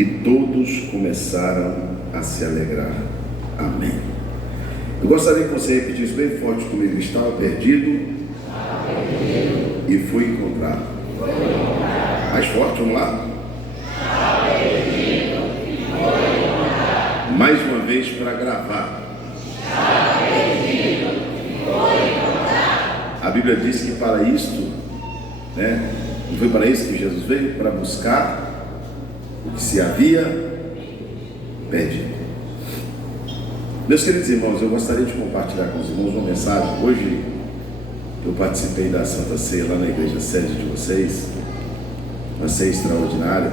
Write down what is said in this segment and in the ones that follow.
E todos começaram a se alegrar. Amém. Eu gostaria que você repetisse bem forte comigo: estava perdido e fui encontrado. Mais forte, vamos lá? Mais uma vez para gravar. A Bíblia diz que para isto, não foi para isso que Jesus veio? Para buscar o que se havia perdido. Meus queridos irmãos, eu gostaria de compartilhar com os irmãos uma mensagem. Hoje eu participei da Santa Ceia lá na igreja sede de vocês, uma ceia extraordinária,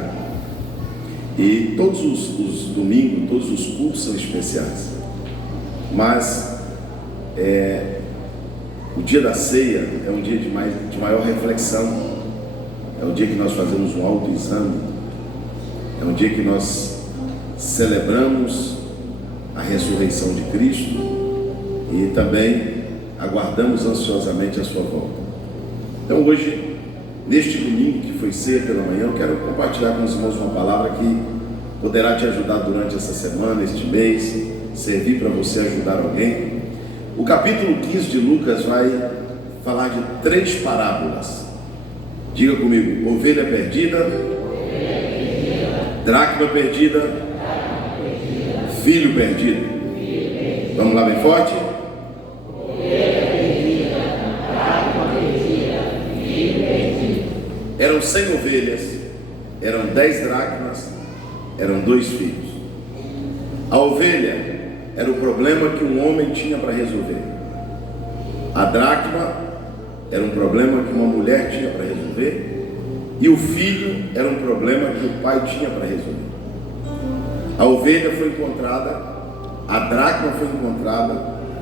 e todos os domingos, todos os cultos são especiais, mas o dia da ceia é um dia de maior reflexão, é um dia que nós fazemos um autoexame, é um dia que nós celebramos a ressurreição de Cristo e também aguardamos ansiosamente a sua volta. Então hoje, neste domingo que foi ceia pela manhã, eu quero compartilhar com os irmãos uma palavra que poderá te ajudar durante essa semana, este mês, servir para você ajudar alguém. O capítulo 15 de Lucas vai falar de 3 parábolas. Diga comigo: ovelha perdida, dracma perdida, filho perdido. Vamos lá bem forte? Eram 100 ovelhas, eram 10 dracmas, eram 2 filhos. A ovelha era o problema que um homem tinha para resolver. A dracma era um problema que uma mulher tinha para resolver. E o filho era um problema que o pai tinha para resolver. A ovelha foi encontrada, a dracma foi encontrada,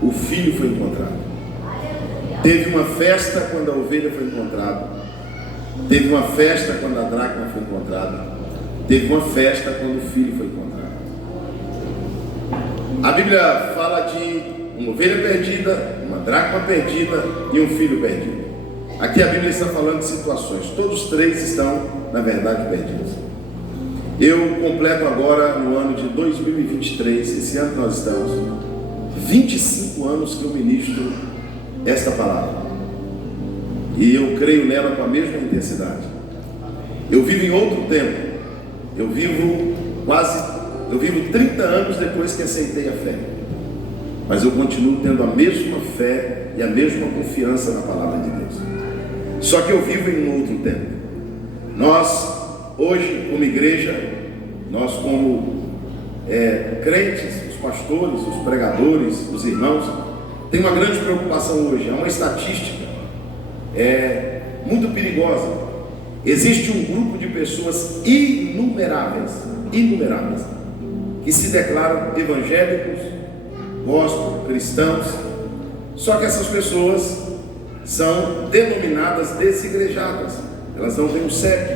o filho foi encontrado. Teve uma festa quando a ovelha foi encontrada, teve uma festa quando a dracma foi encontrada, teve uma festa quando o filho foi encontrado. A Bíblia fala de uma ovelha perdida, uma dracma perdida e um filho perdido. Aqui a Bíblia está falando de situações, todos os 3 estão, na verdade, perdidos. Eu completo agora, no ano de 2023, esse ano que nós estamos, 25 anos que eu ministro esta palavra. E eu creio nela com a mesma intensidade. Eu vivo em outro tempo. Eu vivo 30 anos depois que aceitei a fé. Mas eu continuo tendo a mesma fé e a mesma confiança na palavra de Deus. Só que eu vivo em um outro tempo. Nós, hoje, como igreja, nós como crentes, os pastores, os pregadores, os irmãos, tem uma grande preocupação hoje. Há uma estatística muito perigosa. Existe um grupo de pessoas inumeráveis, que se declaram evangélicos, gospel, cristãos, só que essas pessoas são denominadas desigrejadas. Elas não têm um CEP,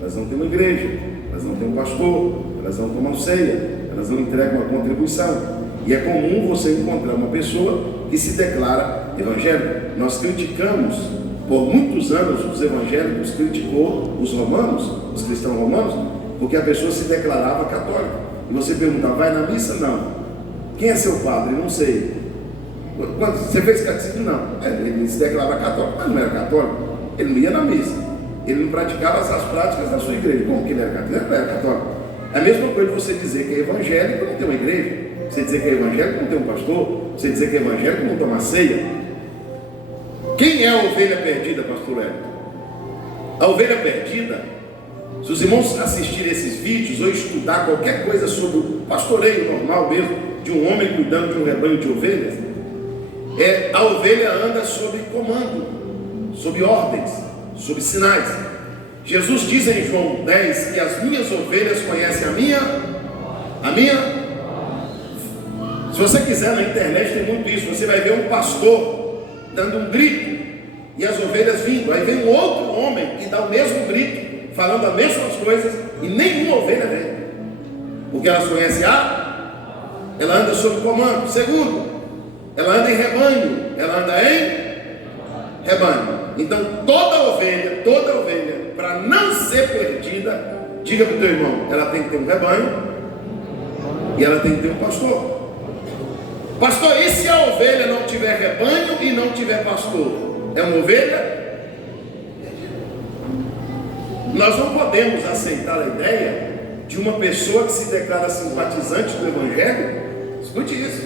elas não têm uma igreja, elas não têm um pastor, elas não tomam ceia, elas não entregam uma contribuição. E é comum você encontrar uma pessoa que se declara evangélica. Nós criticamos, por muitos anos, os evangélicos criticou os romanos, os cristãos romanos, porque a pessoa se declarava católica. E você perguntava: vai na missa? Não. Quem é seu padre? Não sei. Você fez catecismo? Não. Ele se declarava católico, mas não era católico. Ele não ia na missa, ele não praticava as práticas da sua igreja. Como que ele era católico? Ele não era católico. É a mesma coisa você dizer que é evangélico e não tem uma igreja, você dizer que é evangélico e não tem um pastor, você dizer que é evangélico e não toma ceia. Quem é a ovelha perdida, pastor Hélio? A ovelha perdida, se os irmãos assistirem esses vídeos ou estudar qualquer coisa sobre o pastoreio normal mesmo, de um homem cuidando de um rebanho de ovelhas, a ovelha anda sob comando, sob ordens, sob sinais. Jesus diz em João 10 que as minhas ovelhas conhecem a minha. Se você quiser, na internet tem muito isso. Você vai ver um pastor dando um grito e as ovelhas vindo. Aí vem um outro homem que dá o mesmo grito, falando as mesmas coisas, e nenhuma ovelha vem, porque elas conhecem ela anda sob comando. Segundo, ela anda em rebanho, ela anda em rebanho. Então toda ovelha, para não ser perdida, Diga para o teu irmão, ela tem que ter um rebanho e ela tem que ter um pastor. Pastor, e se a ovelha não tiver rebanho e não tiver pastor? É uma ovelha? Nós não podemos aceitar a ideia de uma pessoa que se declara simpatizante do Evangelho. Escute isso.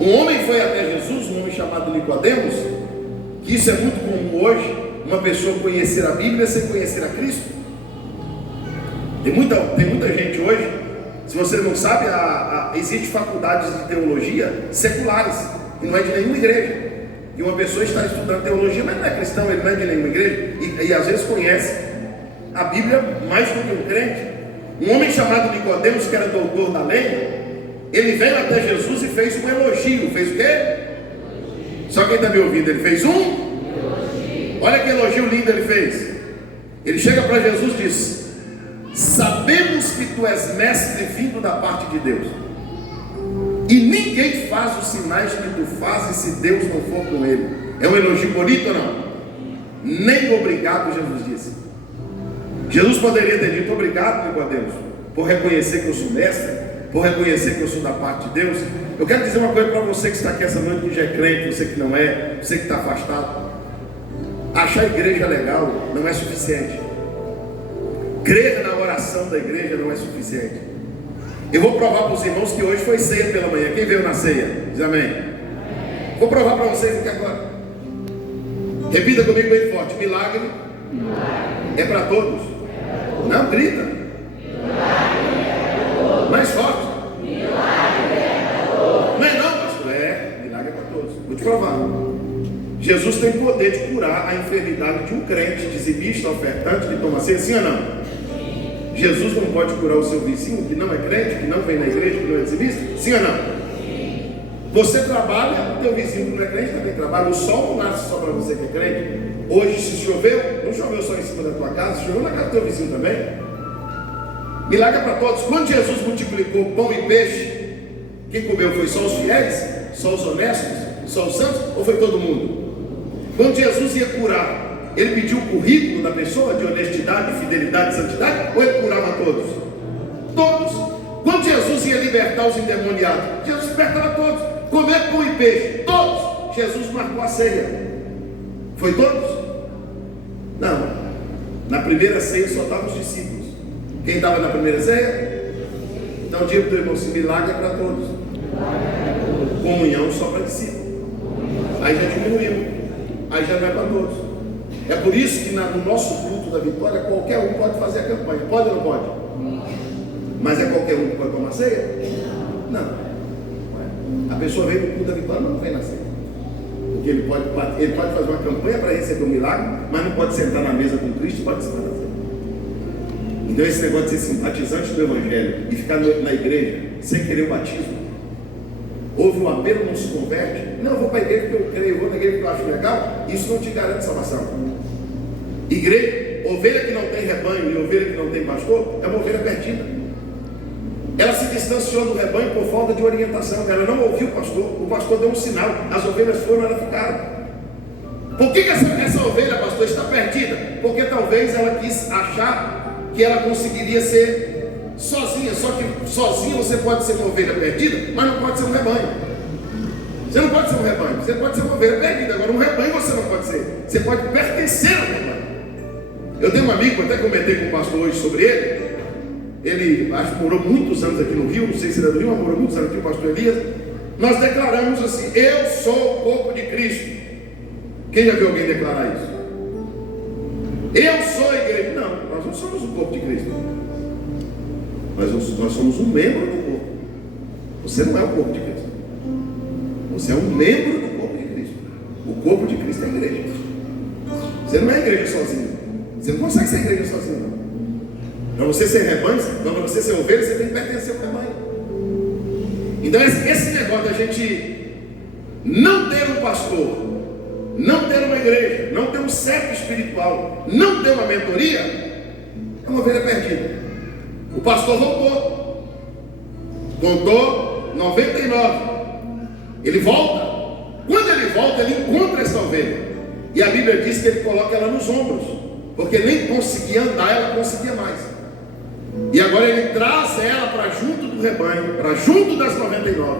Um homem foi até Jesus, um homem chamado Nicodemos, que isso é muito comum hoje, uma pessoa conhecer a Bíblia sem conhecer a Cristo. Tem muita gente hoje, se você não sabe, existe faculdades de teologia seculares, que não é de nenhuma igreja. E uma pessoa está estudando teologia, mas não é cristão, ele não é de nenhuma igreja, e às vezes conhece a Bíblia mais do que um crente. Um homem chamado Nicodemos, que era doutor da lei, ele veio até Jesus e fez um elogio. Fez o quê? Só quem está me ouvindo, ele fez um elogio. Olha que elogio lindo ele fez. Ele chega para Jesus e diz: sabemos que tu és mestre vindo da parte de Deus, e ninguém faz os sinais que tu fazes se Deus não for com ele. É um elogio bonito ou não? Nem obrigado, Jesus disse. Jesus poderia ter dito: obrigado, Nicodemos, por reconhecer que eu sou mestre, por reconhecer que eu sou da parte de Deus. Eu quero dizer uma coisa para você que está aqui essa noite, que já é crente, você que não é, você que está afastado. Achar a igreja legal não é suficiente. Crer na oração da igreja não é suficiente. Eu vou provar para os irmãos que hoje foi ceia pela manhã. Quem veio na ceia? Diz amém. Vou provar para vocês aqui agora. Repita comigo bem forte: milagre é para todos. Não, grita. Mais forte. Não é não, pastor? É, milagre é para todos. Vou te provar. Jesus tem poder de curar a enfermidade de um crente, dizimista, ofertante, que toma ceia, sim ou não? Jesus não pode curar o seu vizinho que não é crente, que não vem na igreja, que não é dizimista? Sim ou não? Você trabalha, o teu vizinho que não é crente também trabalha. O sol não nasce só para você que é crente. Hoje, se choveu, não choveu só em cima da tua casa, choveu na casa do teu vizinho também. Milagre para todos. Quando Jesus multiplicou pão e peixe, quem comeu foi só os fiéis? Só os honestos? Só os santos? Ou foi todo mundo? Quando Jesus ia curar, ele pediu o currículo da pessoa de honestidade, fidelidade e santidade? Ou ele curava todos? Todos. Quando Jesus ia libertar os endemoniados, Jesus libertava todos. Comer pão e peixe, todos. Jesus marcou a ceia. Foi todos? Não. Na primeira ceia só estavam os discípulos. Quem estava na primeira ceia? Então diga para o teu irmão: se milagre é para todos, comunhão só para discípulos. Aí já diminuiu. Aí já não é para todos. É por isso que no nosso culto da vitória, qualquer um pode fazer a campanha. Pode ou não pode? Mas é qualquer um que pode tomar ceia? Não. A pessoa vem no culto da vitória, mas não vem na ceia. Porque ele pode fazer uma campanha para receber um milagre, mas não pode sentar na mesa com Cristo e participar da ceia. Então esse negócio de ser simpatizante do Evangelho e ficar na igreja sem querer o batismo, houve um apelo, não se converte. Não, eu vou para a igreja porque eu creio, eu vou na igreja porque eu acho legal. Isso não te garante salvação. Igreja, ovelha que não tem rebanho e ovelha que não tem pastor, é uma ovelha perdida. Ela se distanciou do rebanho por falta de orientação. Ela não ouviu o pastor deu um sinal, as ovelhas foram, ela ficaram. Por que essa ovelha, pastor, está perdida? Porque talvez ela quis achar que ela conseguiria ser sozinha. Só que sozinha você pode ser uma ovelha perdida, mas não pode ser um rebanho. Você não pode ser um rebanho, você pode ser uma ovelha perdida. Agora um rebanho você não pode ser. Você pode pertencer ao rebanho. Eu tenho um amigo, até comentei com o pastor hoje sobre ele. Ele acho que morou muitos anos aqui no Rio, não sei se ele é do Rio, mas morou muitos anos aqui, o pastor Elias. Nós declaramos assim: eu sou o corpo de Cristo. Quem já viu alguém declarar isso? Eu sou a igreja. Não, nós não somos o corpo de Cristo. Nós somos um membro do corpo. Você não é o corpo de Cristo. Você é um membro do corpo de Cristo. O corpo de Cristo é a igreja. Você não é a igreja sozinho. Você não consegue ser a igreja sozinho, não. Para você ser rebanho, para você ser ovelha, você tem que pertencer ao rebanho. Então esse negócio da gente não ter um pastor, não ter uma igreja, não ter um certo espiritual, não ter uma mentoria, é uma ovelha perdida. O pastor voltou, contou 99. Ele volta. Quando ele volta, ele encontra essa ovelha. E a Bíblia diz que ele coloca ela nos ombros, porque nem conseguia andar, ela conseguia mais. E agora ele traz ela para junto do rebanho, para junto das 99.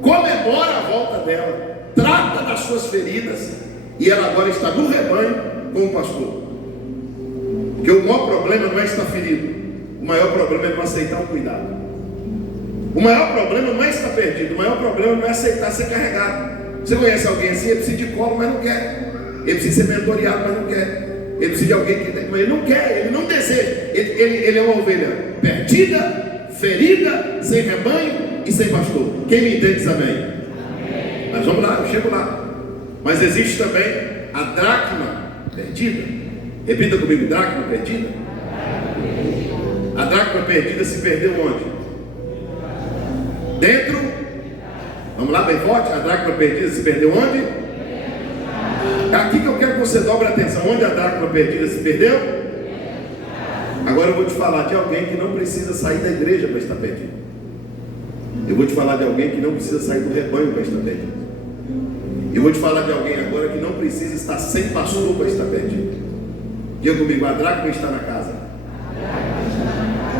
Comemora a volta dela, trata das suas feridas, e ela agora está no rebanho com o pastor. Porque o maior problema não é estar ferido, o maior problema é não aceitar o cuidado. O maior problema não é estar perdido, o maior problema não é aceitar ser carregado. Você conhece alguém assim? Ele precisa de colo, mas não quer. Ele precisa ser mentoreado, mas não quer. Ele precisa de alguém que tem, mas ele não quer, ele não deseja. Ele é uma ovelha perdida, ferida, sem rebanho e sem pastor. Quem me entende diz amém? Amém. Mas vamos lá, eu chego lá. Mas existe também a dracma perdida. Repita comigo, dracma perdida. A dracma perdida se perdeu onde? Dentro. Vamos lá, bem forte. A dracma perdida se perdeu onde? Aqui que eu quero que você dobre a atenção. Onde a dracma perdida se perdeu? Agora eu vou te falar de alguém que não precisa sair da igreja para estar perdido. Eu vou te falar de alguém que não precisa sair do rebanho para estar perdido. Eu vou te falar de alguém agora que não precisa estar sem pastor para estar perdido. Diga comigo, a dracma está na casa.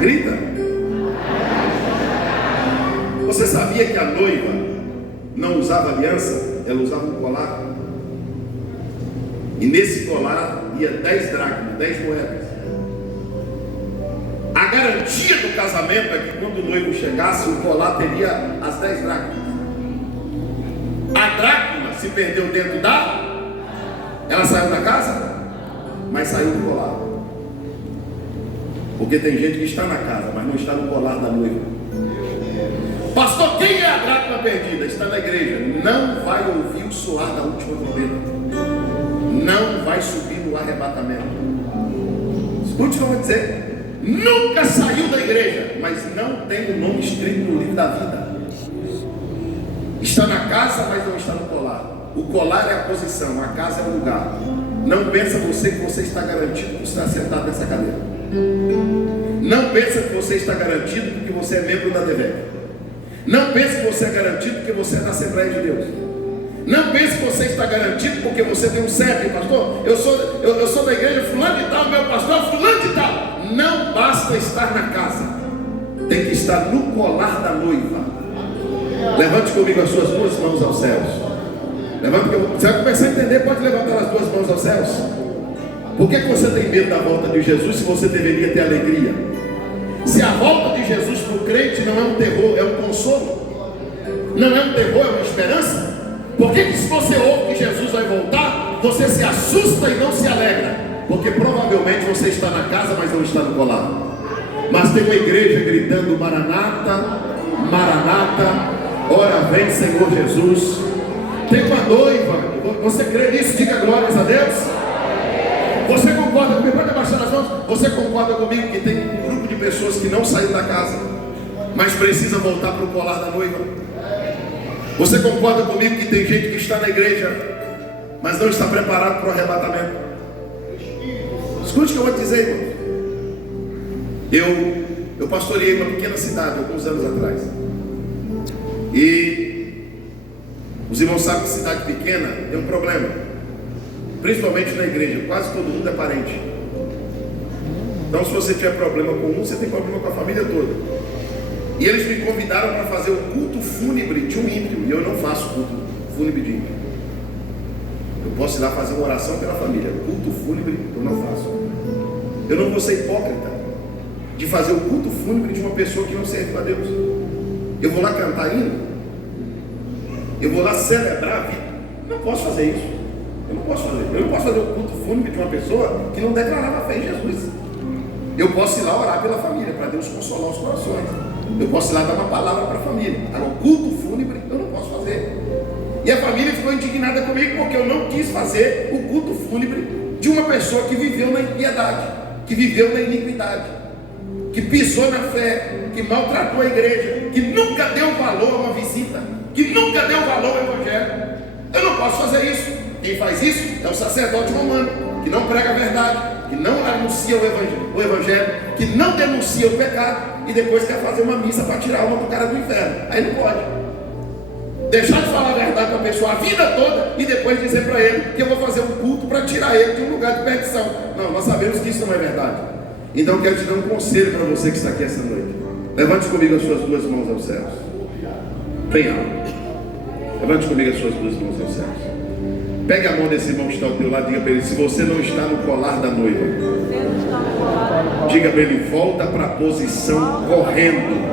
Grita. Você sabia que a noiva não usava aliança? Ela usava um colar. E nesse colar ia 10 dracmas, 10 moedas. A garantia do casamento é que quando o noivo chegasse, o colar teria as 10 dracmas. A dracma se perdeu dentro da... Ela saiu da casa, mas saiu do colar. Porque tem gente que está na casa, mas não está no colar da noiva. Pastor, quem é a dracma perdida? Está na igreja. Não vai ouvir o soar da última trombeta. Não vai subir no arrebatamento. Escute o que eu vou dizer. Nunca saiu da igreja, mas não tem o nome escrito no livro da vida. Está na casa, mas não está no colar. O colar é a posição, a casa é o lugar. Não pensa você que você está garantido por estar sentado nessa cadeira. Não pensa que você está garantido porque você é membro da DEVEC. Não pense que você é garantido porque você é da Assembleia de Deus. Não pense que você está garantido porque você tem um CEP, pastor. Eu sou da igreja fulano de tal, meu pastor é fulano de tal. Não basta estar na casa, tem que estar no colar da noiva. Levante comigo as suas duas mãos aos céus. Levante, você vai começar a entender. Pode levantar as duas mãos aos céus. Por que você tem medo da volta de Jesus se você deveria ter alegria? Se a volta de Jesus para o crente não é um terror, é um consolo. Não é um terror, é uma esperança. Por que se você ouve que Jesus vai voltar, você se assusta e não se alegra? Porque provavelmente você está na casa, mas não está no colar. Mas tem uma igreja gritando: Maranata, Maranata, ora vem Senhor Jesus. Tem uma noiva. Você crê nisso? Diga glórias a Deus. Você concorda comigo? Pode abaixar as mãos. Você concorda comigo que tem um grupo de pessoas que não saiu da casa, mas precisa voltar para o colar da noiva? Você concorda comigo que tem gente que está na igreja, mas não está preparado para o arrebatamento? Escute o que eu vou te dizer, irmão. Eu pastoreei uma pequena cidade alguns anos atrás. E os irmãos sabem que cidade pequena tem um problema, principalmente na igreja. Quase todo mundo é parente. Então, se você tiver problema com um, você tem problema com a família toda. E eles me convidaram para fazer o culto fúnebre de um ímpio. E eu não faço culto fúnebre de ímpio. Eu posso ir lá fazer uma oração pela família. Culto fúnebre eu não faço. Eu não vou ser hipócrita de fazer o culto fúnebre de uma pessoa que não serve para Deus. Eu vou lá cantar hino. Eu vou lá celebrar a vida. Não posso fazer isso. Eu não posso fazer. Eu não posso fazer o culto fúnebre de uma pessoa que não declarava fé em Jesus. Eu posso ir lá orar pela família, para Deus consolar os corações. Eu posso ir lá dar uma palavra para a família. Agora, o culto fúnebre eu não posso fazer. E a família ficou indignada comigo porque eu não quis fazer o culto fúnebre de uma pessoa que viveu na impiedade, que viveu na iniquidade, que pisou na fé, que maltratou a igreja, que nunca deu valor a uma visita, que nunca deu valor ao evangelho. Eu não posso fazer isso. Quem faz isso é o sacerdote romano, que não prega a verdade, que não anuncia o evangelho, que não denuncia o pecado e depois quer fazer uma missa para tirar uma do cara do inferno. Aí não pode. Deixar de falar a verdade para a pessoa a vida toda e depois dizer para ele que eu vou fazer um culto para tirar ele de um lugar de perdição. Não, nós sabemos que isso não é verdade. Então eu quero te dar um conselho para você que está aqui essa noite. Levante comigo as suas duas mãos aos céus. Bem alto. Levante comigo as suas duas mãos aos céus. Pegue a mão desse irmão que está ao teu lado e diga para ele: se você não está no colar da noiva, diga para ele: volta para a posição correndo.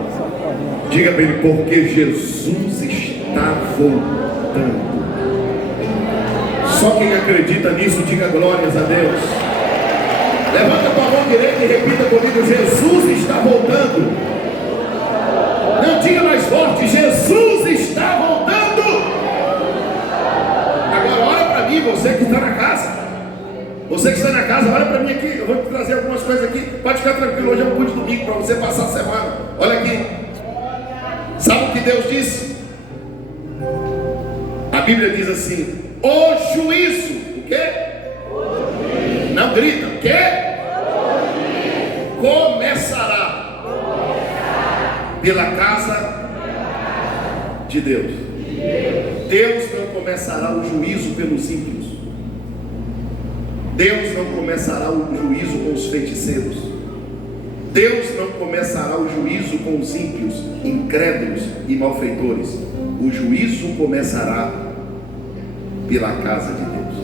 Diga para ele: porque Jesus está voltando. Só quem acredita nisso, diga glórias a Deus. Levanta a tua mão direita e repita comigo: Jesus está voltando. Não diga mais forte: Jesus está voltando. Agora olha para mim, você que está na casa. Você que está na casa, olha para mim aqui. Eu vou te trazer algumas coisas aqui. Pode ficar tranquilo, hoje é um culto de domingo para você passar a semana. Olha aqui. Sabe o que Deus disse? A Bíblia diz assim: o juízo. O quê? Não grita. O quê? Começará pela casa de Deus. Deus não começará o juízo pelos ímpios. Deus não começará o juízo com os feiticeiros. Deus não começará o juízo com os ímpios, incrédulos e malfeitores. O juízo começará pela casa de Deus.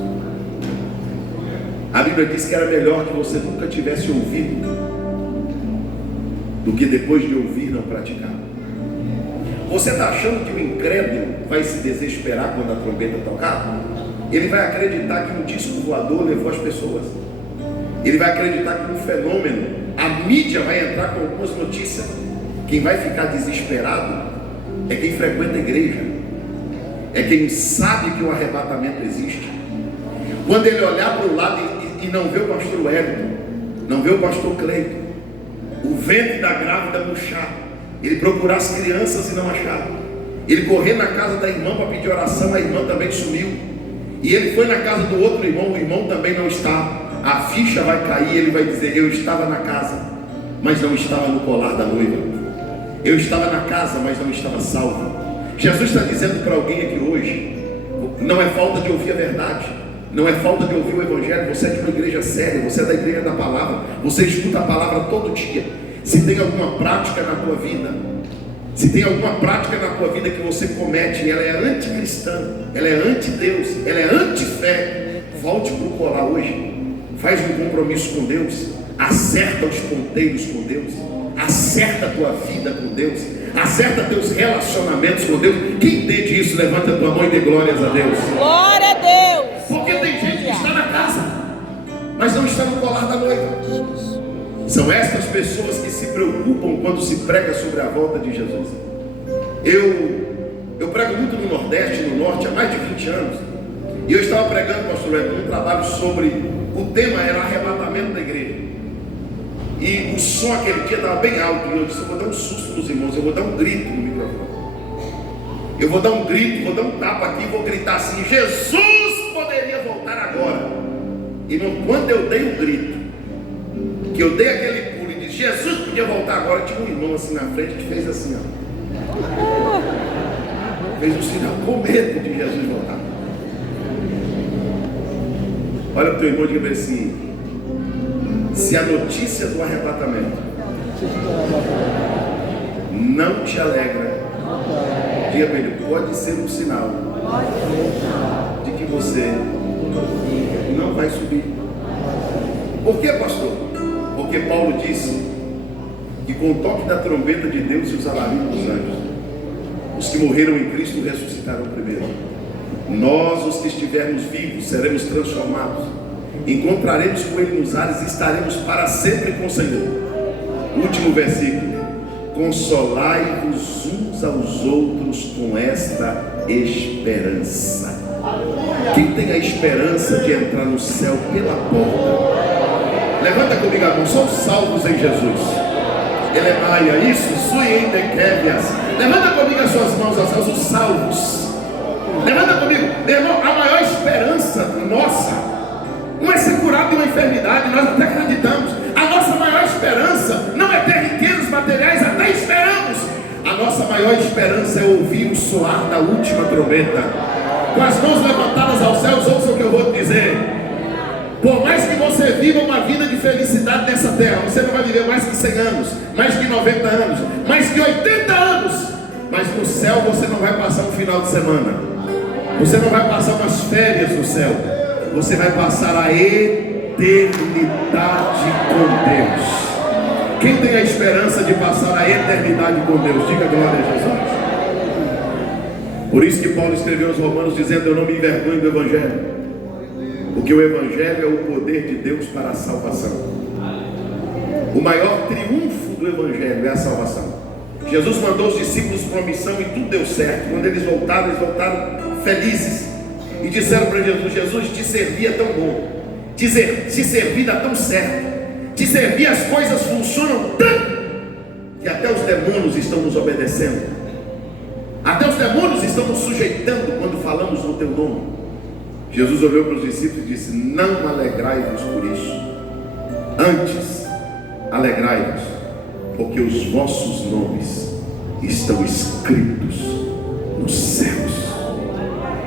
A Bíblia diz que era melhor que você nunca tivesse ouvido do que depois de ouvir não praticar. Você está achando que o incrédulo vai se desesperar quando a trombeta tocar? Ele vai acreditar que um disco voador levou as pessoas. Ele vai acreditar que um fenômeno, a mídia vai entrar com algumas notícias. Quem vai ficar desesperado é quem frequenta a igreja, é quem sabe que o arrebatamento existe. Quando ele olhar para o lado e não vê o pastor Wellington, não vê o pastor Cleito, o ventre da grávida murchar, ele procurar as crianças e não achar, ele correr na casa da irmã para pedir oração, a irmã também sumiu, e ele foi na casa do outro irmão, o irmão também não está. A ficha vai cair, ele vai dizer: eu estava na casa, mas não estava no colar da noiva. Eu estava na casa, mas não estava salvo. Jesus está dizendo para alguém aqui hoje: não é falta de ouvir a verdade, não é falta de ouvir o evangelho. Você é de uma igreja séria, você é da igreja da palavra, você escuta a palavra todo dia. Se tem alguma prática na tua vida, se tem alguma prática na tua vida que você comete, ela é anticristã, ela é anti-Deus, ela é anti-fé, volte para o colar hoje. Faz um compromisso com Deus, acerta os ponteiros com Deus, acerta a tua vida com Deus, acerta teus relacionamentos com Deus. Quem entende isso, levanta a tua mão e dê glórias a Deus. Glória a Deus. Porque tem gente que está na casa, mas não está no colar da noiva. São estas pessoas que se preocupam quando se prega sobre a volta de Jesus. Eu prego muito no Nordeste, no Norte, há mais de 20 anos. E eu estava pregando, pastor Edson, um trabalho sobre... O tema era arrebatamento da igreja. E o som aquele dia estava bem alto. E eu disse: eu vou dar um susto nos irmãos, eu vou dar um grito no microfone. Eu vou dar um grito, vou dar um tapa aqui, vou gritar assim: Jesus poderia voltar agora. E quando eu dei um grito, que eu dei aquele pulo e disse: Jesus podia voltar agora, tinha um irmão assim na frente que fez assim, ó. Fez um sinal com medo de Jesus voltar. Olha para o teu irmão e diga assim: se a notícia do arrebatamento não te alegra, diga para ele: pode ser um sinal de que você não vai subir. Por que, pastor? Porque Paulo disse que com o toque da trombeta de Deus e os alaridos dos anjos, os que morreram em Cristo ressuscitarão primeiro. Nós, os que estivermos vivos, seremos transformados, encontraremos com Ele nos ares e estaremos para sempre com o Senhor. Último versículo: consolai-vos uns aos outros com esta esperança. Quem tem a esperança de entrar no céu pela porta, levanta comigo a mão. São salvos em Jesus. Elemaia, isso, suiendequevias. Levanta comigo as suas mãos aos céus, os salvos. Levanta comigo, meu irmão. A maior esperança nossa não é ser curado de uma enfermidade, nós até acreditamos. A nossa maior esperança não é ter riquezas materiais, até esperamos. A nossa maior esperança é ouvir o soar da última trombeta. Com as mãos levantadas aos céus, ouça o que eu vou te dizer. Por mais que você viva uma vida de felicidade nessa terra, você não vai viver mais que 100 anos, mais que 90 anos, mais que 80 anos. Mas no céu você não vai passar um final de semana, você não vai passar umas férias no céu, você vai passar a eternidade com Deus. Quem tem a esperança de passar a eternidade com Deus, diga glória a Jesus. Por isso que Paulo escreveu aos Romanos dizendo: eu não me envergonho do Evangelho, porque o Evangelho é o poder de Deus para a salvação. O maior triunfo do Evangelho é a salvação. Jesus mandou os discípulos para uma missão e tudo deu certo. Quando eles voltaram felizes e disseram para Jesus: Jesus, te servir é tão bom, te servir dá tão certo, te servir as coisas funcionam tanto, que até os demônios estão nos obedecendo, até os demônios estão nos sujeitando quando falamos no teu nome. Jesus olhou para os discípulos e disse: não alegrai-vos por isso, antes alegrai-vos, porque os vossos nomes estão escritos nos céus.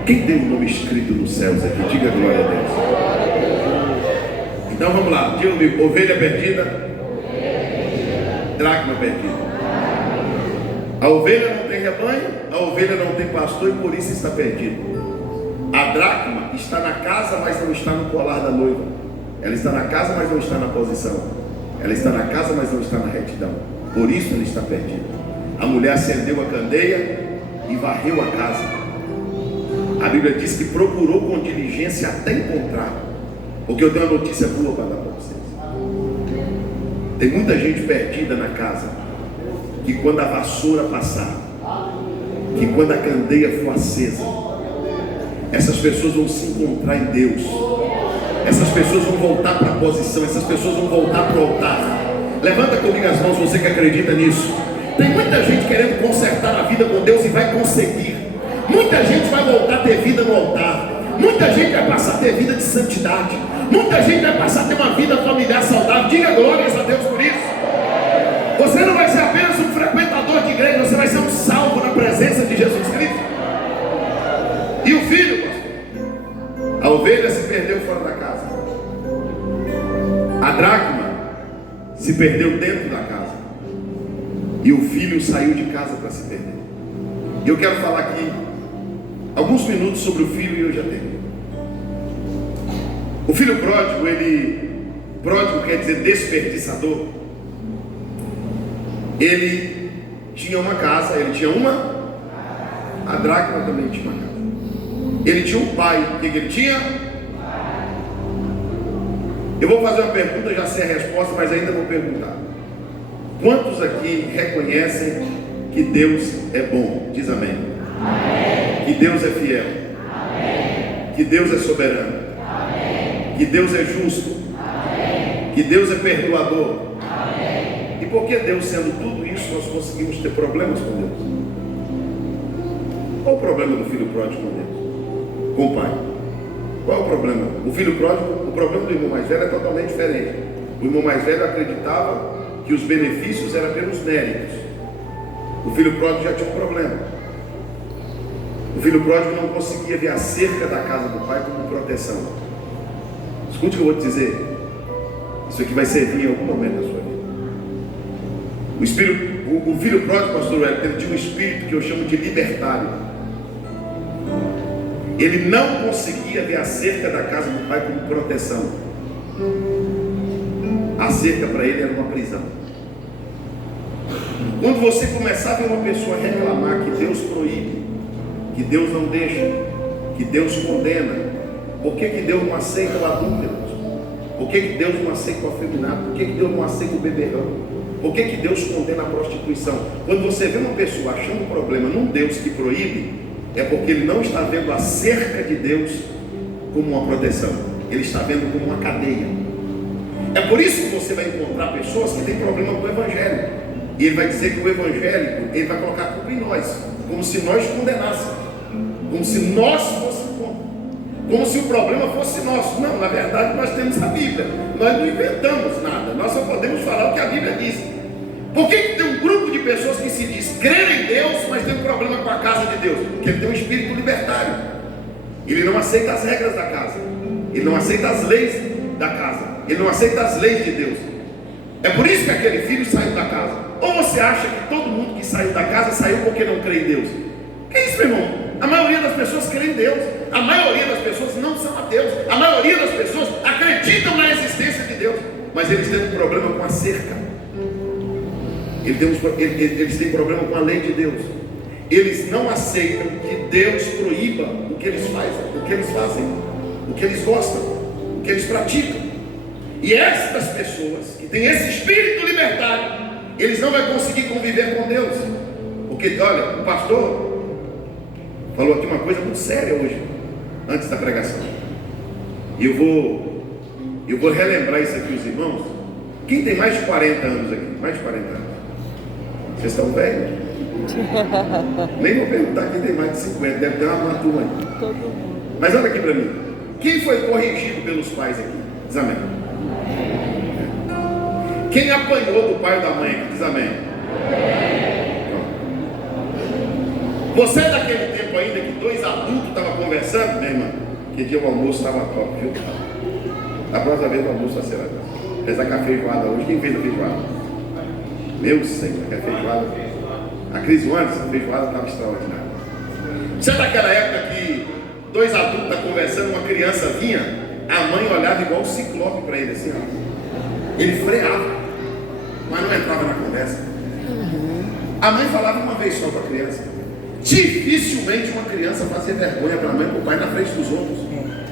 Quem tem o nome escrito nos céus aqui? Diga glória a Deus. Então vamos lá, diga comigo: ovelha perdida, dracma perdida. A ovelha não tem rebanho, a ovelha não tem pastor e por isso está perdida. A dracma está na casa, mas não está no colar da noiva. Ela está na casa, mas não está na posição. Ela está na casa, mas não está na retidão. Por isso ela está perdida. A mulher acendeu a candeia e varreu a casa. A Bíblia diz que procurou com diligência até encontrar. Porque eu tenho uma notícia boa para dar para vocês. Tem muita gente perdida na casa, que quando a vassoura passar, que quando a candeia for acesa, essas pessoas vão se encontrar em Deus. Essas pessoas vão voltar para a posição, essas pessoas vão voltar para o altar. Levanta comigo as mãos, você que acredita nisso. Tem muita gente querendo consertar a vida com Deus e vai conseguir. Muita gente vai voltar a ter vida no altar. Muita gente vai passar a ter vida de santidade. Muita gente vai passar a ter uma vida familiar saudável. Diga glórias a Deus por isso. Você não vai ser apenas um frequentador de igreja, você vai ser um salvo na presença de Jesus Cristo. E o filho, pastor? A ovelha se perdeu fora da casa. A dracma se perdeu dentro da casa. E o filho saiu de casa para se perder. E eu quero falar aqui alguns minutos sobre o filho e eu já tenho. O filho pródigo, pródigo quer dizer desperdiçador. Ele tinha uma casa, a dracma também tinha uma casa. Ele tinha um pai, o que ele tinha? Eu vou fazer uma pergunta, já sei a resposta, mas ainda vou perguntar. Quantos aqui reconhecem que Deus é bom? Diz amém. Amém. Que Deus é fiel. Amém. Que Deus é soberano. Amém. Que Deus é justo. Amém. Que Deus é perdoador. Amém. E por que Deus, sendo tudo isso, nós conseguimos ter problemas com Deus? Qual o problema do filho pródigo com Deus? Com o pai? Qual é o problema? O filho pródigo, o problema do irmão mais velho é totalmente diferente. O irmão mais velho acreditava que os benefícios eram pelos méritos. O filho pródigo já tinha um problema. O filho pródigo não conseguia ver a cerca da casa do pai como proteção. Escute o que eu vou te dizer. Isso aqui vai servir em algum momento da sua vida. O filho pródigo, pastor Hélio, ele tinha um espírito que eu chamo de libertário. Ele não conseguia ver a cerca da casa do pai como proteção. A cerca para ele era uma prisão. Quando você começar a ver uma pessoa reclamar que Deus proíbe, que Deus não deixa, que Deus condena, por que Deus não aceita o adúltero? Por que Deus não aceita o afeminado? Por que Deus não aceita o beberrão? Por que Deus condena a prostituição? Quando você vê uma pessoa achando problema num Deus que proíbe, é porque ele não está vendo a cerca de Deus como uma proteção, ele está vendo como uma cadeia. É por isso que você vai encontrar pessoas que têm problema com o Evangelho, e ele vai dizer que o evangélico, ele vai colocar a culpa em nós, como se nós condenássemos, como se nós fôssemos contra, como se o problema fosse nosso. Não, na verdade nós temos a Bíblia, nós não inventamos nada, nós só podemos falar o que a Bíblia diz. Por que tem um grupo de pessoas que se diz crer em Deus, mas tem um problema com a casa de Deus? Porque ele tem um espírito libertário. Ele não aceita as regras da casa, ele não aceita as leis da casa, ele não aceita as leis de Deus. É por isso que aquele filho saiu da casa. Ou você acha que todo mundo que saiu da casa saiu porque não crê em Deus? Que isso, meu irmão? A maioria das pessoas crê em Deus. A maioria das pessoas não são ateus. A maioria das pessoas acreditam na existência de Deus. Mas eles têm um problema com a cerca. Eles têm problema com a lei de Deus. Eles não aceitam que Deus proíba o que eles fazem, o que eles gostam, o que eles praticam. E estas pessoas que têm esse espírito libertário, eles não vão conseguir conviver com Deus. Porque, olha, o pastor falou aqui uma coisa muito séria hoje, antes da pregação. E eu vou relembrar isso aqui, os irmãos. Quem tem mais de 40 anos aqui? Mais de 40 anos? Vocês estão velhos? Nem vou perguntar quem tem mais de 50, deve ter uma turma aí. Todo mundo. Mas olha aqui para mim. Quem foi corrigido pelos pais aqui? Diz amém. Quem apanhou do pai e da mãe aqui? Diz amém. Você é daquele tempo ainda que dois adultos estavam conversando, minha irmã? Que dia o almoço estava top, viu? A próxima vez o almoço vai ser lá. Fez a feijoada hoje. Quem fez a feijoada? Meu Senhor, a feijoada. A crise antes, a feijoada estava extraordinária. Você é daquela época que dois adultos estavam conversando, uma criança vinha, a mãe olhava igual um ciclope para ele, assim, ó. Ele freava, mas não entrava na conversa. A mãe falava uma vez só para a criança. Dificilmente uma criança fazia vergonha para a mãe e para o pai na frente dos outros.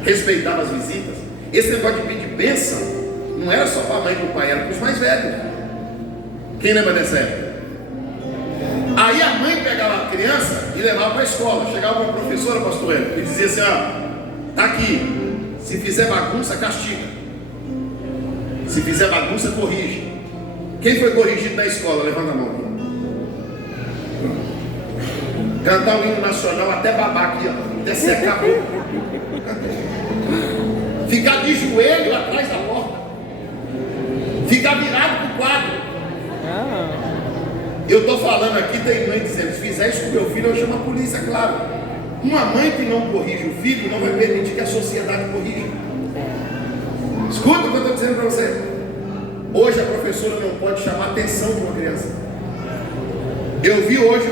Respeitava as visitas. Esse negócio de pedir bênção não era só para a mãe e para o pai, era para os mais velhos. Quem lembra dessa época? Aí a mãe pegava a criança e levava para a escola. Chegava uma professora, pastor Hélio, e dizia assim: ó, tá aqui, se fizer bagunça, castiga. Se fizer bagunça, corrige. Quem foi corrigido na escola? Levanta a mão aqui. Cantar o hino nacional até babar aqui, ó, até secar a boca. Ficar de joelho atrás da porta. Ficar virado para o quadro. Eu estou falando aqui, tem mãe dizendo: se fizer isso com meu filho, eu chamo a polícia, claro. Uma mãe que não corrige o filho não vai permitir que a sociedade corrija. Escuta o que eu estou dizendo para você. Hoje a professora não pode chamar a atenção de uma criança. Eu vi hoje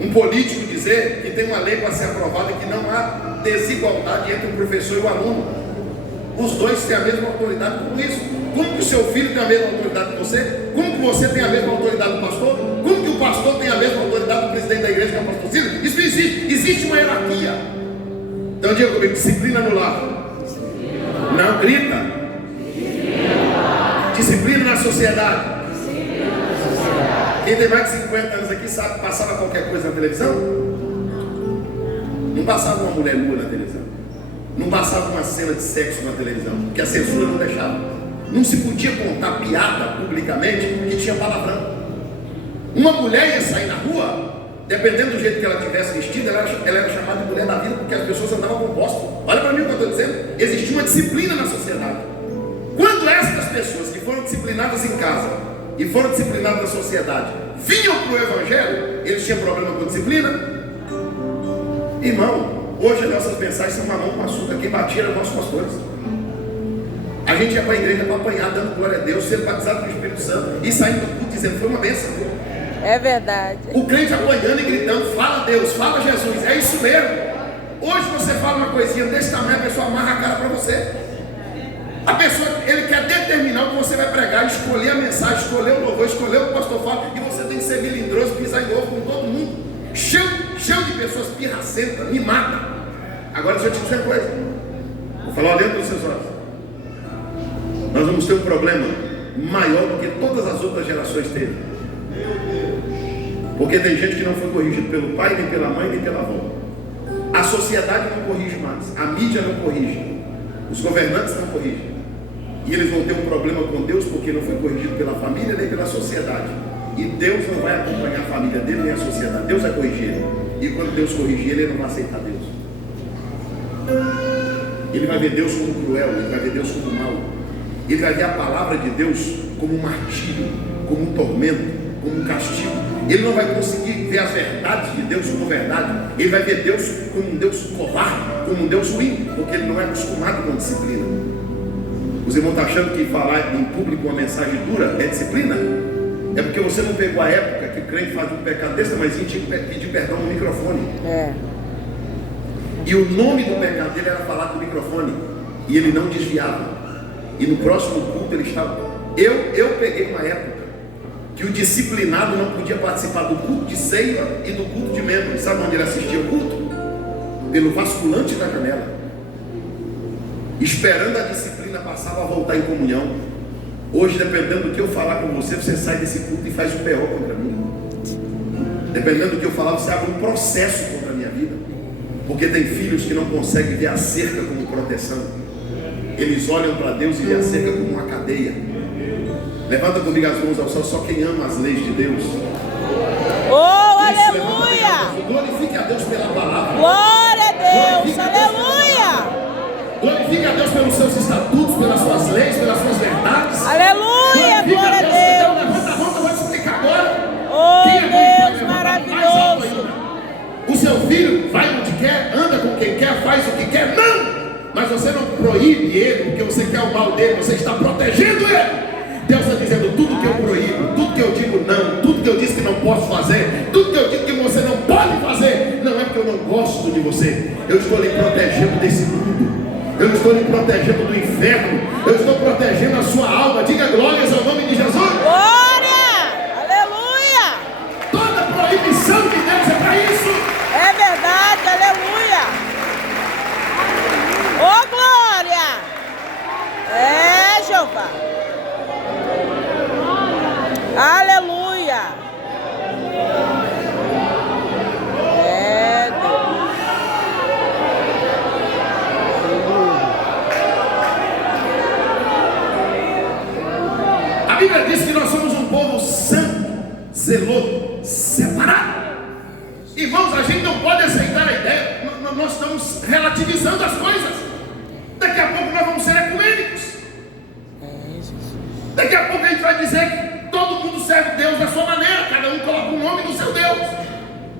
um político dizer que tem uma lei para ser aprovada que não há desigualdade entre o professor e o aluno. Os dois têm a mesma autoridade com isso. Como que o seu filho tem a mesma autoridade que você? Como que você tem a mesma autoridade do pastor? Como que o pastor tem a mesma autoridade do presidente da igreja, que é o pastor Ciro? Isso não existe. Existe uma hierarquia. Então diga comigo: disciplina no lar. Não grita. Disciplina na sociedade. Quem tem mais de 50 anos aqui sabe que passava qualquer coisa na televisão? Não passava uma mulher nua na televisão. Não passava uma cena de sexo na televisão, porque a censura não deixava. Não se podia contar piada publicamente que tinha palavrão. Uma mulher ia sair na rua, dependendo do jeito que ela tivesse vestida, ela era chamada de mulher da vida, porque as pessoas andavam compostas. Olha para mim o que eu estou dizendo. Existia uma disciplina na sociedade. Quando essas pessoas que foram disciplinadas em casa e foram disciplinadas na sociedade vinham para o evangelho, eles tinham problema com disciplina? Irmão, hoje as nossas mensagens são mamão com açúcar. Quem batia eram nossos pastores. A gente ia para a igreja para apanhar, dando glória a Deus, sendo batizado com o Espírito Santo e saindo do culto dizendo: foi uma bênção. É verdade. O crente apanhando e gritando: fala Deus, fala Jesus. É isso mesmo. Hoje você fala uma coisinha desse tamanho, a pessoa amarra a cara para você. A pessoa, ele quer determinar o que você vai pregar, escolher a mensagem, escolher o louvor, escolher o que o pastor fala, e você tem que ser melindroso, pisar em ovo com todo mundo, cheio de pessoas pirracentas, me mata. Agora deixa eu te dizer uma coisa, vou falar dentro dos seus olhos. Nós vamos ter um problema maior do que todas as outras gerações teve, porque tem gente que não foi corrigido pelo pai, nem pela mãe, nem pela avó. A sociedade não corrige mais, a mídia não corrige, os governantes não corrigem. E eles vão ter um problema com Deus porque não foi corrigido pela família nem pela sociedade. E Deus não vai acompanhar a família dele nem a sociedade. Deus vai corrigir ele. E quando Deus corrigir ele, ele não vai aceitar Deus. Ele vai ver Deus como cruel, ele vai ver Deus como mau. Ele vai ver a palavra de Deus como um martírio, como um tormento, como um castigo. Ele não vai conseguir ver as verdades de Deus como verdade. Ele vai ver Deus como um Deus covarde. como um Deus ruim, porque ele não é acostumado com disciplina. Os irmãos estão achando que falar em público uma mensagem dura é disciplina? É porque você não pegou a época que o crente faz um pecado desse, mas tinha que pedir perdão no microfone. E o nome do pecado dele era falar do microfone. E ele não desviava. E no próximo culto ele estava. Eu peguei uma época que o disciplinado não podia participar do culto de ceia e do culto de membros. Sabe onde ele assistia o culto? Pelo basculante da janela, esperando a disciplina passar para voltar em comunhão. Hoje, dependendo do que eu falar com você, você sai desse culto e faz um BO contra mim. Dependendo do que eu falar, você abre um processo contra a minha vida. Porque tem filhos que não conseguem ver a cerca como proteção. Eles olham para Deus e vê a cerca como uma cadeia. Levanta comigo as mãos ao céu, só quem ama as leis de Deus. Oh, aleluia! Glorifique a Deus pela palavra. Glória a Deus, aleluia! Glorifique a Deus pelos seus estatutos, pelas suas leis, pelas suas verdades. Aleluia, glória a Deus. Levanta a mão que eu vou te explicar agora. Oh, Quem é Deus maravilhoso. O seu filho vai onde quer, anda com quem quer, faz o que quer. Não! Mas você não proíbe ele porque você quer o mal dele, você está protegendo ele. Deus está dizendo: tudo que eu proíbo, tudo que eu digo não, tudo que eu disse que não posso fazer, tudo que eu digo que você não pode fazer, não é porque eu não gosto de você. Eu estou lhe protegendo desse mundo. Eu estou lhe protegendo do inferno. Eu estou protegendo a sua alma. Diga glórias ao nome de Jesus. Glória! Aleluia! Toda proibição de Deus é para isso. É verdade, aleluia! Oh, glória! É, Jeová! Aleluia! É, Deus. A Bíblia diz que nós somos um povo santo, zeloso, separado. Irmãos, a gente não pode aceitar a ideia. Nós estamos relativizando as coisas. Daqui a pouco nós vamos ser ecumênicos. Daqui a pouco a gente vai dizer que todo mundo serve Deus da sua maneira. Cada um coloca o nome do seu Deus.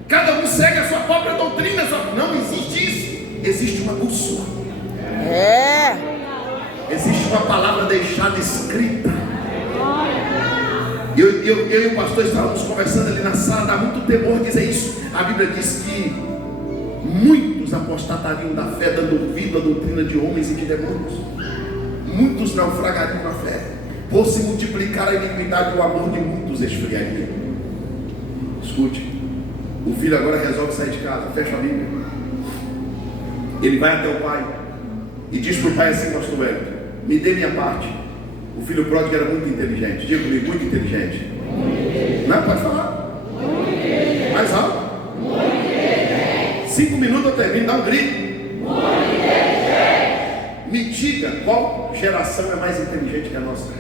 Cada um segue a sua própria doutrina. Não existe isso. Existe uma bússola. Existe uma palavra deixada escrita. Eu e o pastor estávamos conversando ali na sala. Dá muito temor dizer isso. A Bíblia diz que muitos apostatariam da fé, dando ouvido à doutrina de homens e de demônios. Muitos naufragariam na fé. Por se multiplicar a iniquidade, o amor de muitos esfriaria. Escute, o filho agora resolve sair de casa, fecha a Bíblia. Ele vai até o pai e diz para o pai assim: pastor Wellington, me dê minha parte. O filho pródigo era muito inteligente. Diga comigo, muito inteligente. Não, pode falar. Mais alto. 5 minutos eu termino, dá um grito. Me diga qual geração é mais inteligente que a nossa.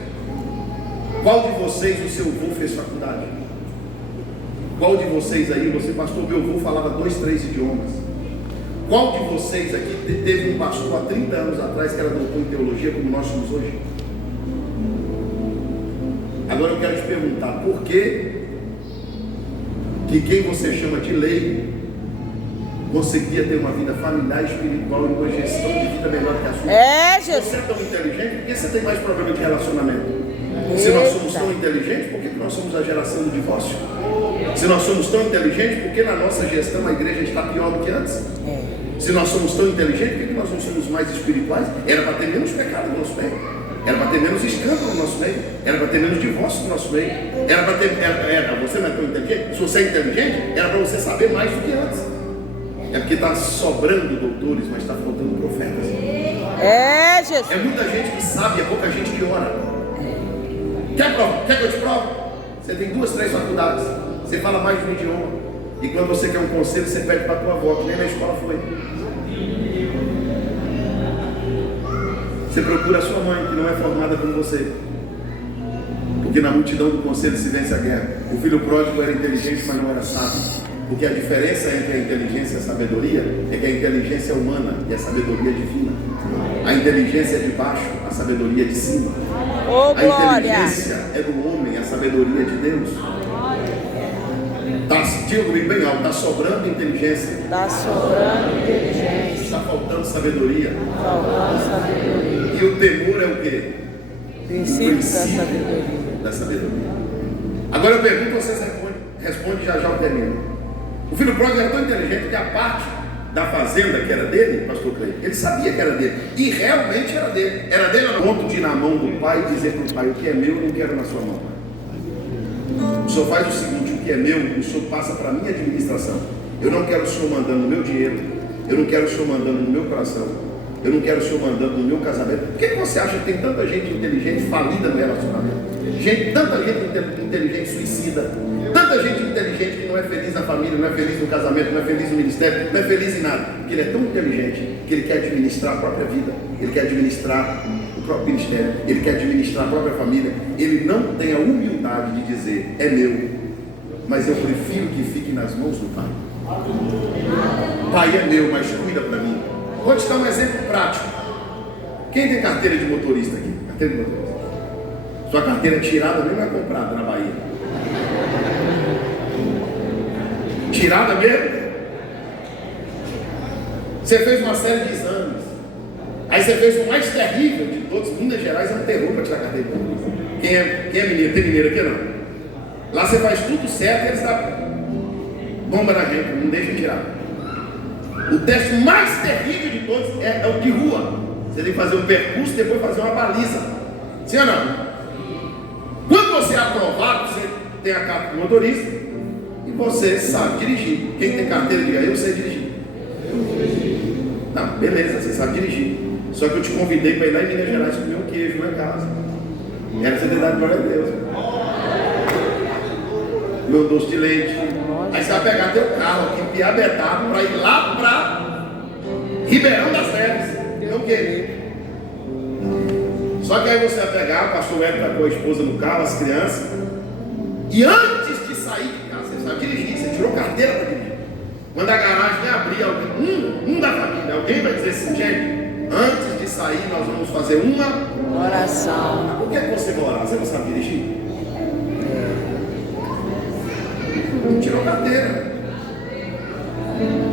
Qual de vocês o seu avô fez faculdade? Qual de vocês aí, você pastor, meu avô falava 2, 3 idiomas. Qual de vocês aqui teve um pastor há 30 anos atrás que era doutor em teologia como nós somos hoje? Agora eu quero te perguntar, por que quem você chama de leigo conseguia ter uma vida familiar, espiritual e uma gestão de vida melhor que a sua? Jesus. Você é tão inteligente, por que você tem mais problema de relacionamento? Se nós somos tão inteligentes, por que nós somos a geração do divórcio? Se nós somos tão inteligentes, por que na nossa gestão a igreja está pior do que antes? Se nós somos tão inteligentes, por que nós não somos mais espirituais? Era para ter menos pecado no nosso meio. Era para ter menos escândalo no nosso meio. Era para ter menos divórcio no nosso meio. Era para ter. Você não é tão inteligente? Se você é inteligente, era para você saber mais do que antes. É porque está sobrando doutores, mas está faltando profetas. Jesus. É muita gente que sabe, é pouca gente que ora. Quer prova? Quer que eu te prove? Você tem 2, 3 faculdades. Você fala mais de um idioma. E quando você quer um conselho, você pede para a tua avó, que nem na escola foi. Você procura a sua mãe, que não é formada como você. Porque na multidão do conselho se vence a guerra. O filho pródigo era inteligente, mas não era sábio. Porque a diferença entre a inteligência e a sabedoria é que a inteligência é humana e a sabedoria é divina. A inteligência é de baixo, a sabedoria é de cima. Oh, a inteligência é do homem, a sabedoria é de Deus. Diga comigo bem alto, está sobrando inteligência. Está sobrando inteligência. Está faltando sabedoria. Faltando sabedoria. E o temor é o quê? Princípio Da sabedoria. Agora eu pergunto, vocês respondem já o termino. O filho pródigo era tão inteligente que a parte da fazenda que era dele, pastor Cleide, ele sabia que era dele. E realmente era dele. Era dele ao ponto de ir na mão do pai e dizer para o pai: o que é meu eu não quero na sua mão. O senhor faz o seguinte: o que é meu, o senhor passa para a minha administração. Eu não quero o senhor mandando no meu dinheiro. Eu não quero o senhor mandando no meu coração. Eu não quero o senhor mandando no meu casamento. Por que você acha que tem tanta gente inteligente falida no relacionamento? Tanta gente inteligente suicida. Tanta gente inteligente que não é feliz na família, não é feliz no casamento, não é feliz no ministério, não é feliz em nada. Porque ele é tão inteligente que ele quer administrar a própria vida. Ele quer administrar o próprio ministério. Ele quer administrar a própria família. Ele não tem a humildade de dizer: é meu, mas eu prefiro que fique nas mãos do Pai. Pai é meu, mas cuida para mim. Vou te dar um exemplo prático. Quem tem carteira de motorista aqui? Carteira de motorista. Sua carteira tirada nem é comprada na Bahia. Tirada mesmo? Você fez uma série de exames. Aí você fez o mais terrível de todos. Minas Gerais é um terror para tirar carteira de motorista. Quem é mineiro? Tem mineiro aqui não? Lá você faz tudo certo e eles dão bomba na gente, não deixa tirar. O teste mais terrível de todos é o de rua. Você tem que fazer um percurso e depois fazer uma baliza. Sim ou não? Quando você é aprovado, você tem a carta de motorista e você sabe dirigir. Quem tem carteira, diga: eu sei dirigir. Não, beleza, você sabe dirigir. Só que eu te convidei para ir lá em Minas Gerais comer um queijo lá em casa. Era você ter dado glória a Deus. Meu doce de leite. Aí você vai pegar teu carro aqui, piabetado, para ir lá para Ribeirão das Neves. Eu queria. Só que aí você vai pegar, o pastor Hélio com a esposa no carro, as crianças. E antes de sair de casa, você sabe dirigir, você tirou carteira para dirigir. Quando a garagem vai abrir, alguém, um da família, alguém vai dizer assim: gente, antes de sair nós vamos fazer uma oração. Por que você vai orar? Você não sabe dirigir? Tirou carteira.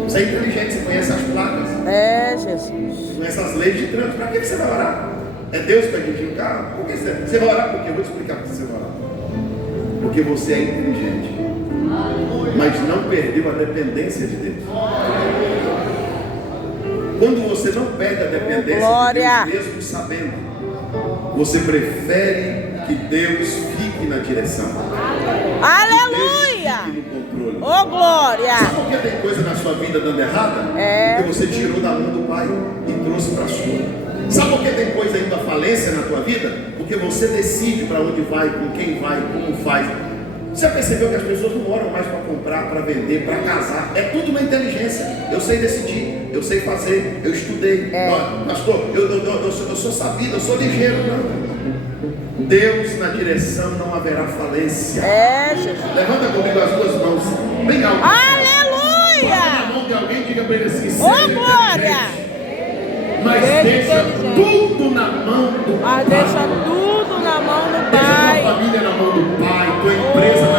Você é inteligente, você conhece as placas. É, Jesus. Conhece as leis de trânsito. Para que você vai orar? É Deus que vai dirigir o carro? Por que você vai orar? Por quê? Eu vou te explicar por que você vai orar. Porque você é inteligente, mas não perdeu a dependência de Deus. Quando você não perde a dependência de Deus, mesmo sabendo, você prefere que Deus fique na direção. Aleluia! Que Deus fique no controle. Oh, glória! Sabe por que tem coisa na sua vida dando errada? É. Porque você tirou da mão do Pai e trouxe para a sua. Sabe por que tem coisa indo à falência na tua vida? Porque você decide para onde vai, com quem vai, como faz. Você já percebeu que as pessoas não oram mais para comprar, para vender, para casar? É tudo uma inteligência. Eu sei decidir, eu sei fazer, eu estudei. Pastor, eu sou sabido, eu sou ligeiro. Não. Deus na direção não haverá falência. É, Jesus. Levanta comigo as duas mãos bem alto. Aleluia! Põe na mão de alguém e diga para ele assim: Oh, glória! mas deixa tudo na mão do Pai. Mas deixa tudo na mão do Deixa Pai. tua família na mão do Pai, tua empresa